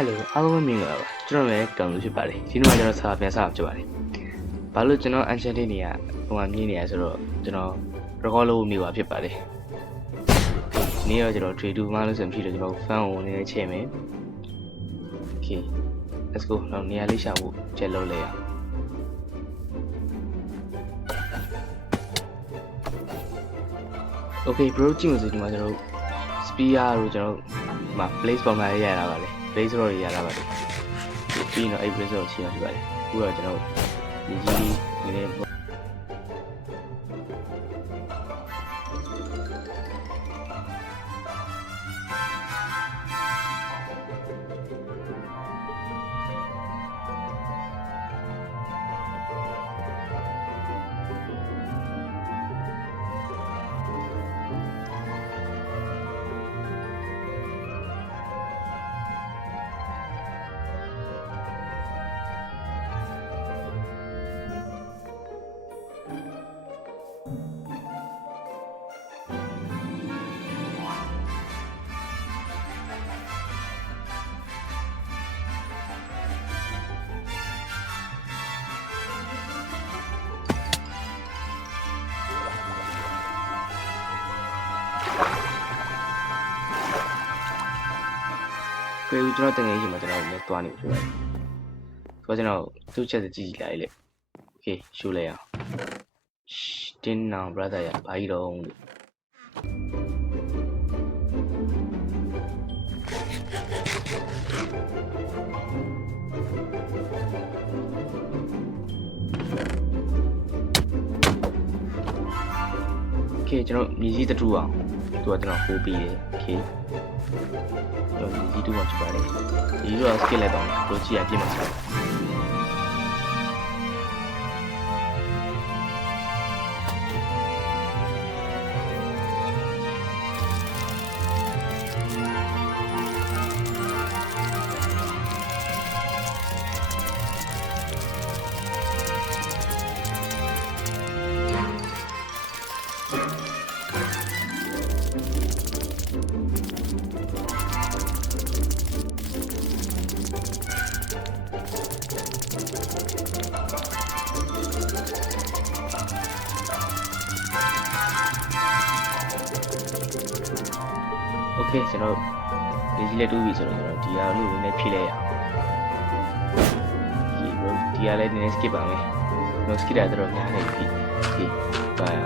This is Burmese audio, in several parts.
Hello အားလုံးပဲမင်္ဂလာပါကျွန်တော်လည်းတောင်လို့ဖြစ်ပါတယ်ဒီနေ့မှကျွန်တော်စာပြန်စဖြစ်ပါတယ်ဘာလို့ကျွန်တော် ancient တွေနေရဟိုမှာမြင်နေရဆိုတော့ကျွန်တော် record လုပ်နေပါဖြစ်ပါတယ်ဒီနေ့တော့ကျွန်တော် trade 2မှလို့ဆိုရင်ဖြစ်လို့ကျွန်တော် fan ကိုနည်းနည်းချဲ့မယ် Okay let's go တော့နေရာလေးရှာဖို့ချက်လုပ်လိုက်ရအောင် Okay bro ကြည့်လို့ဆိုဒီမှာကျွန်တော် spear တို့ကျွန်တော်မှာ place ပေါ်မှာရရတာပါလေ place တော့ရတာပါလေပြီးတော့အဲ့ place တော့ချိန်ရပြီပါလေအခုတော့ကျွန်တော်ဒီကြီးနည်းနည်းကျွန်တော်တကယ်ကြီးမှာကျွန်တော်လည်းတွားနေပြီဆိုတော့ကျွန်တော်သူ့ချက်ကြည့်လိုက်လေ Okay ရှုလိုက်အောင်တင်းနောင် brother ရဘာကြီးတော့Okay ကျွန်တော်မြည်ကြီးတူအောင်သူကကျွန်တော်ပို့ပြီးတယ် Okayဒီတူမှဖြစ်ပါတယ်ဒီလို skill လိုက်ပါမယ်ကိုကြည့်ရပြည့်မှာဆက်Okay ကျွန်တော်ဒီလက်တူပြီဆိုတော့ကျွန်တော်ဒီဟာလေးနည်းနည်းဖြည့်လိုက်ရအောင်ဒီဟာလေးနည်းနည်း skip ပါမယ်ကျွန်တော် skip ရတော့များနေပြီဒီပါရ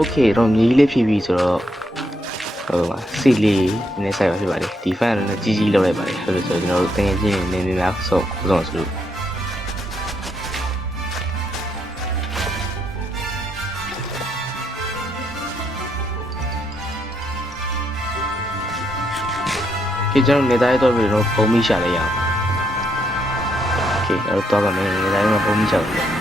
Okay တော့မြေကြီးလေးဖြည့်ပြီးဆိုတော့ ဟုတ်ပါစီလီနည်းဆိုင်ပါဖြစ်ပါတယ်ဒီfanလည်းကြီးလောက်လိုက်ပါတယ်ဆိုတော့ကျွန်တော်တို့တကယ်ချင်းနေနေများဆုံးဆိုလို့ဒီကျွန်တော်နေသားရတော့ပြီးတော့ပုံမိရှာလိုက်ရအောင်โอเคအဲ့တော့ပါမယ်နေသားရမှာပုံမိရှာတယ်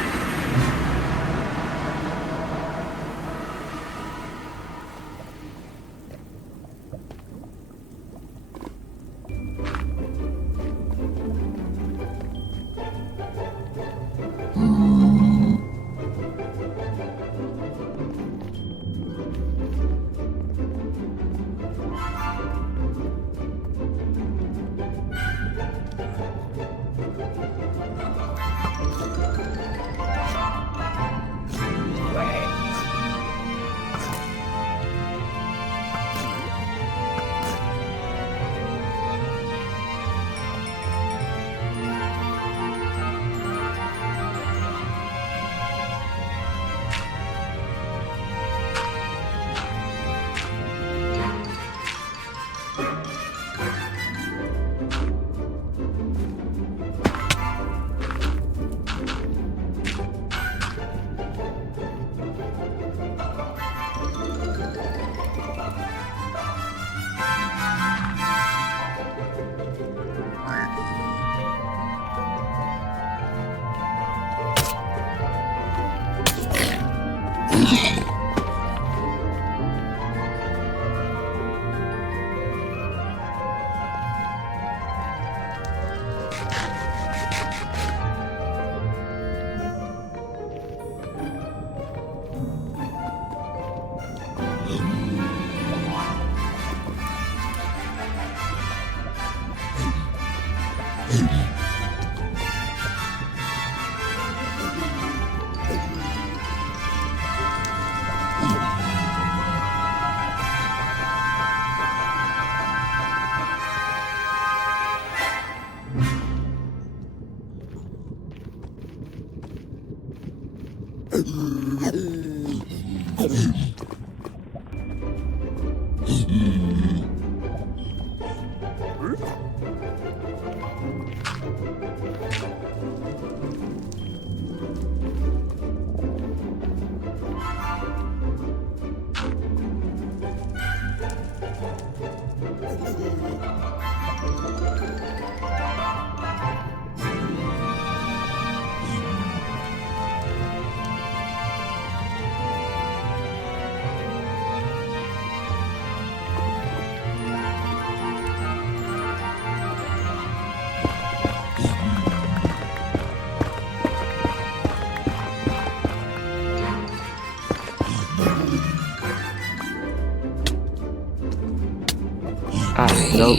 ကျွန်တော်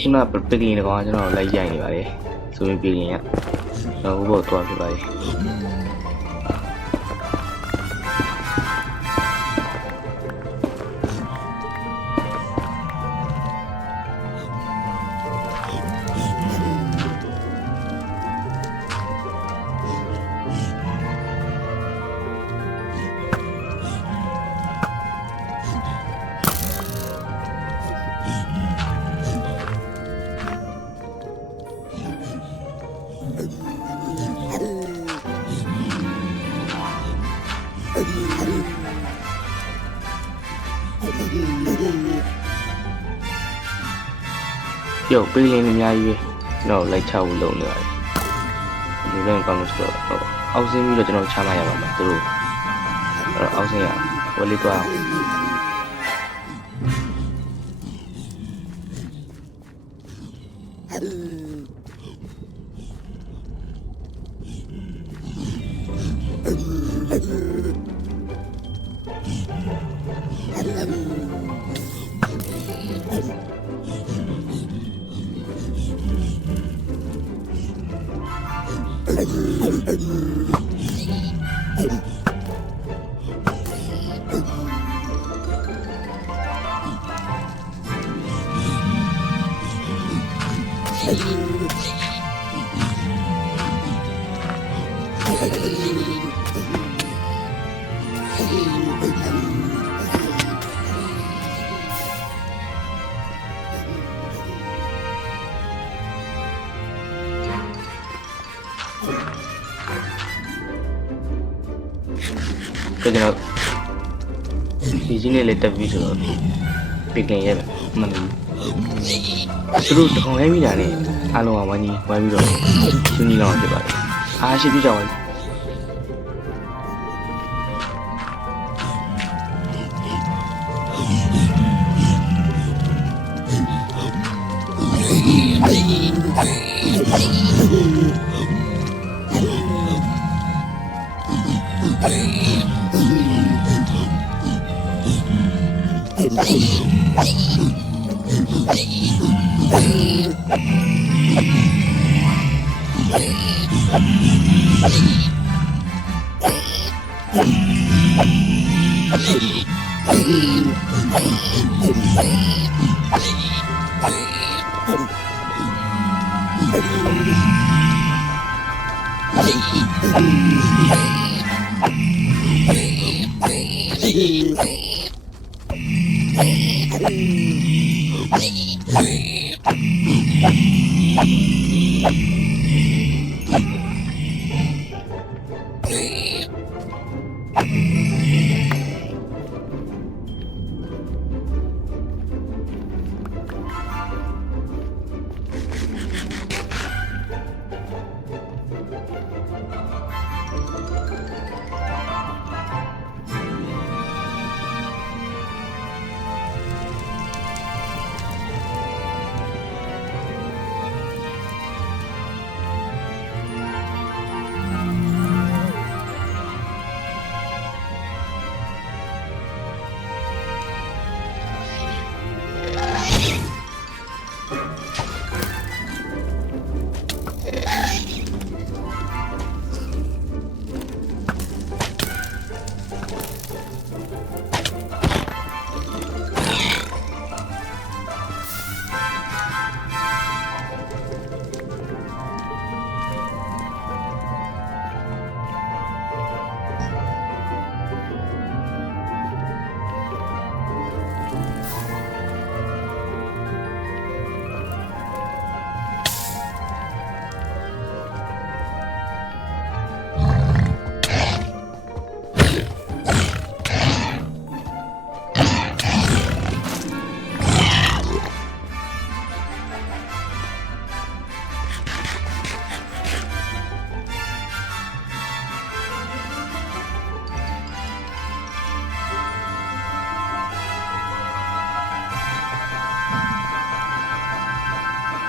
ခုနပကင်းကောင်ကျွန်တော်လိုက်ရိုက်နေပါတယ်ဆိုရင်ပကင်းကတော့ဘုဘောသွားဖြစ်ပါတယ်Yo, pili ni nya yi no like 6ဘူးလုံးနေပါတယ်ဒီလိုကောင်းလို့ဆိုတော့အောက်ဆင်းပြီးတော့ကျွန်တော်ချမရပါမှာသူတို့အဲ့တော့အောက်ဆင်းရဝယ်လေးသွား cái nào thì chỉ nên là tập ví dụ việc này vậy mà tôi không thấy bây giờ này alo mà nhỉ quay video tôi nhìn nào thì vậy sẽ bây giờ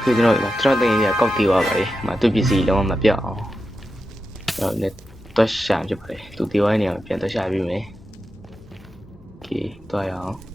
คือကျွန်တော်ကျွန်တော်တင်ရကောက်တီးသွားပါတယ်။သူပစ္စည်းလုံးဝမပြောက်အောင်။အဲ့တော့လည်းတွက်ရှာဖြစ်ပါတယ်။သူတီးသွားတဲ့နေရာမှာပြန်တွက်ရှာပြီးမယ်။ Okay တွက်ရအောင်။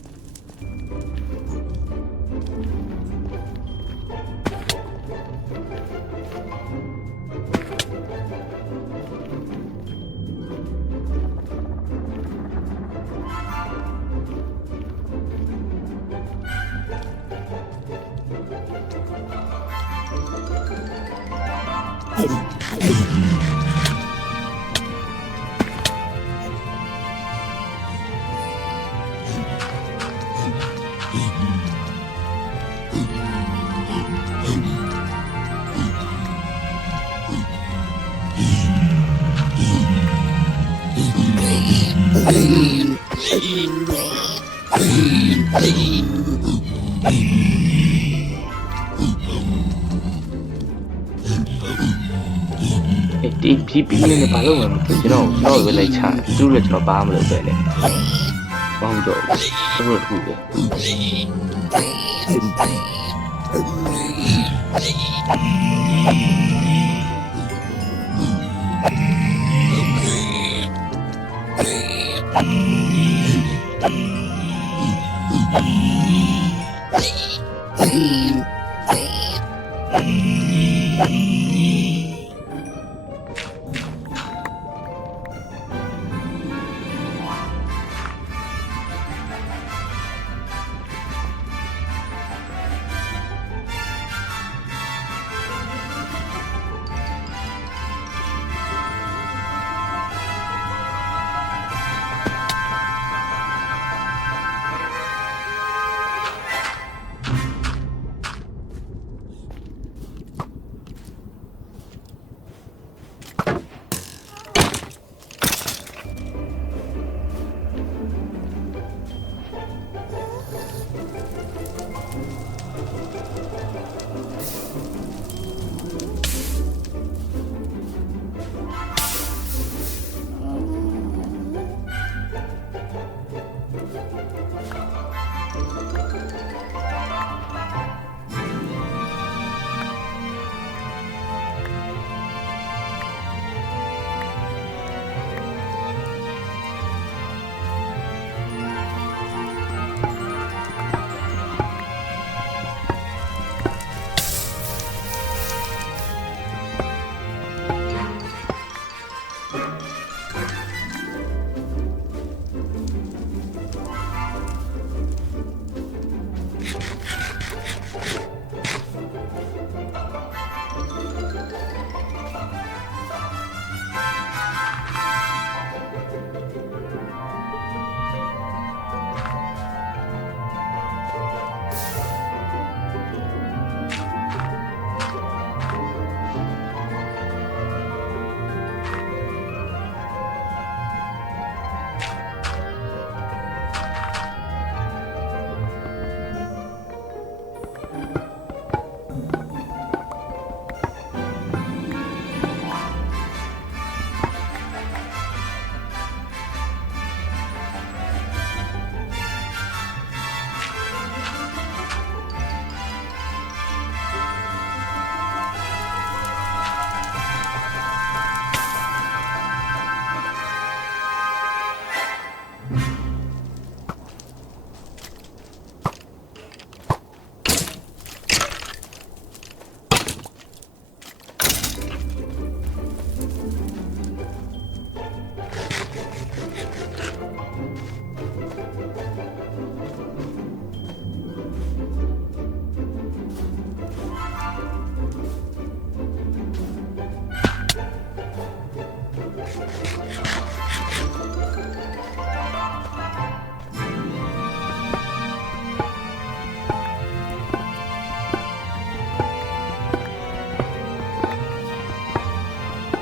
ဒီပြီးနေပါလို့မဖြစ်ကျွန်တော်ပဲလိုက်ချသူ့လည်းကျွန်တော်ပါမလို့ပဲလေဘာလို့တော့သူ့ခုပဲ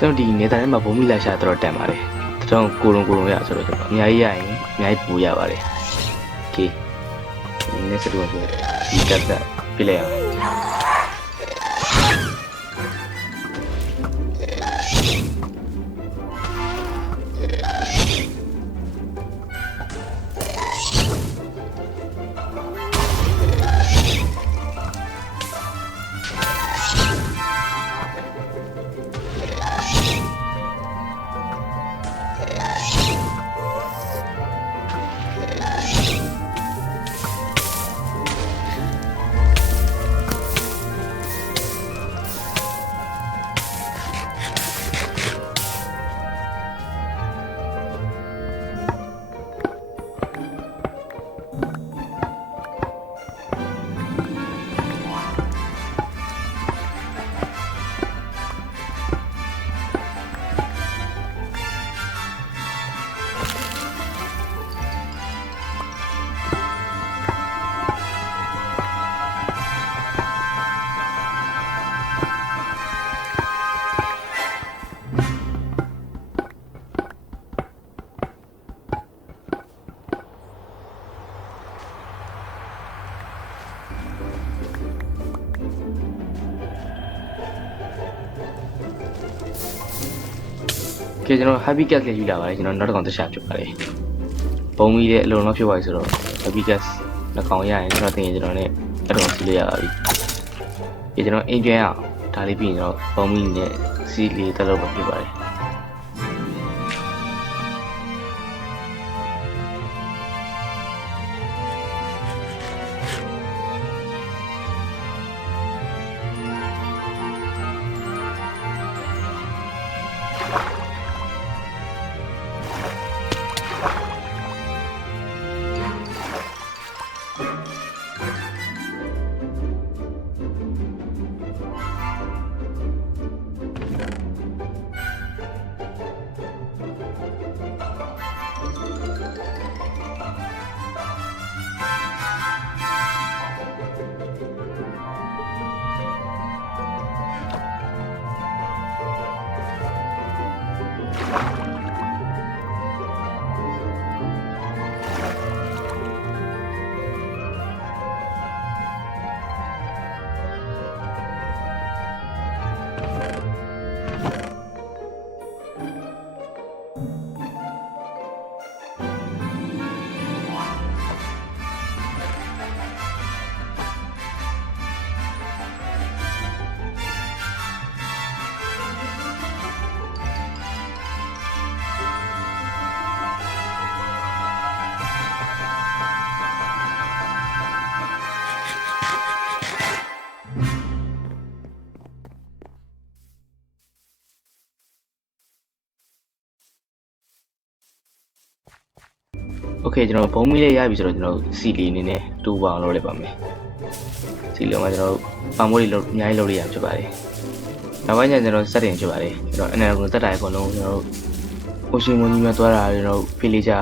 ကျွန်တော်ဒီနေတာထဲမှာဘုံမိလာရှာတော့တန်ပါတယ်ကျွန်တော်ကိုလုံးရဆိုတော့ကျွန်တော်အများကြီးရရင်အများကြီးပူရပါတယ်โอเคနည်းစတော့ဒီကတ်ပြလိုက်အောင်ကဲကျွန်တော် happy gas လေးယူလာပါတယ်ကျွန်တော်နောက်တစ်ကောင်တစ်ချက်ဖြစ်ပါတယ်ပုံပြီးတဲ့အလုံးလောက်ဖြစ်သွားပြီဆိုတော့ happy gas နှစ်ကောင်ရရင်ကျွန်တော်တင်ရင်ကျွန်တော်နဲ့အဲ့တော့စီးလို့ရပါပြီကဲကျွန်တော်အိမ်ကျွမ်းအောင်ဒါလေးပြီးရင်တော့ပုံပြီးနဲ့စီးလေးတက်လို့ပဲဖြစ်ပါတယ်โอเคကျွန်တော်ဘုံမီလေးရပြီဆိုတော့ကျွန်တော်စီလီအနေနဲ့တူပါအောင်လုပ်လိုက်ပါမယ်စီလီမှာကျွန်တော်ပန်မိုးလေးလုပ်အများကြီးလုပ်လိုက်ရဖြစ်ပါတယ်နောက်ပိုင်းကျကျွန်တော်စက်တင်ဖြစ်ပါတယ်ကျွန်တော်အနေနဲ့ကိုတက်တာအကုန်လုံးကျွန်တော်အိုရှင်မွန်ကြီးမှာသွားတာကျွန်တော်ဖေးလေးချာ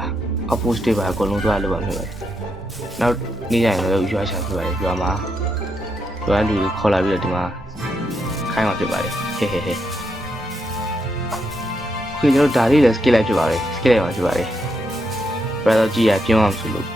အောက်ပို့စတေးပါအကုန်လုံးသွားလုပ်ပါမယ်နောက်နေ့ကျရင်တော့ရွာချဖြစ်ပါတယ်ရွာမှာရွာလူတွေခေါ်လာပြီးတော့ဒီမှာခိုင်းမှာဖြစ်ပါတယ်ဟဲ့ဟဲ့ခုကျွန်တော်ဒါလေးလည်း skill လိုက်ဖြစ်ပါတယ် skill လိုက်အောင်ဖြစ်ပါတယ်brother ကြီးရပြောင်းအောင်ဆိုလို့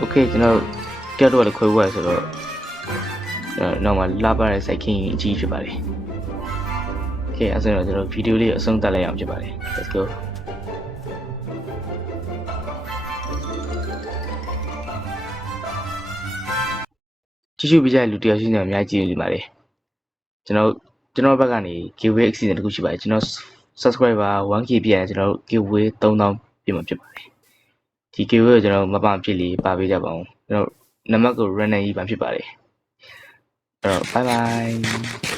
โอเคကျွန်တော်ကြောက်တော့လည်းခွဲဖို့ရဆိုတော့နောက်မှလာပါတဲ့စိုက်ခင်းအကြီးဖြစ်ပါတယ်โอเคအဲ့ဆိုတော့ကျွန်တော်ဗီဒီယိုလေးအဆုံးသတ်လိုက်အောင်ဖြစ်ပါတယ် let's go ကြည့်ရှုပေးကြတဲ့လူတယောက်ရှိနေအများကြီးကြည့်နေပါတယ်ကျွန်တော်ဘက်ကနေ giveaway အစီအစဉ်တစ်ခုရှိပါတယ်ကျွန်တော် subscriber 1k ပြည့်ရင်ကျွန်တော်တို့ giveaway 3000ပြည့်မှာဖြစ်ပါတယ်ဒီ giveaway ကိုကျွန်တော်မပန်ဖြစ်လေပါပေးကြပါအောင်ကျွန်တော်နံပါတ်ကို random ရေးပါဖြစ်ပါတယ်အဲ့တော့ bye bye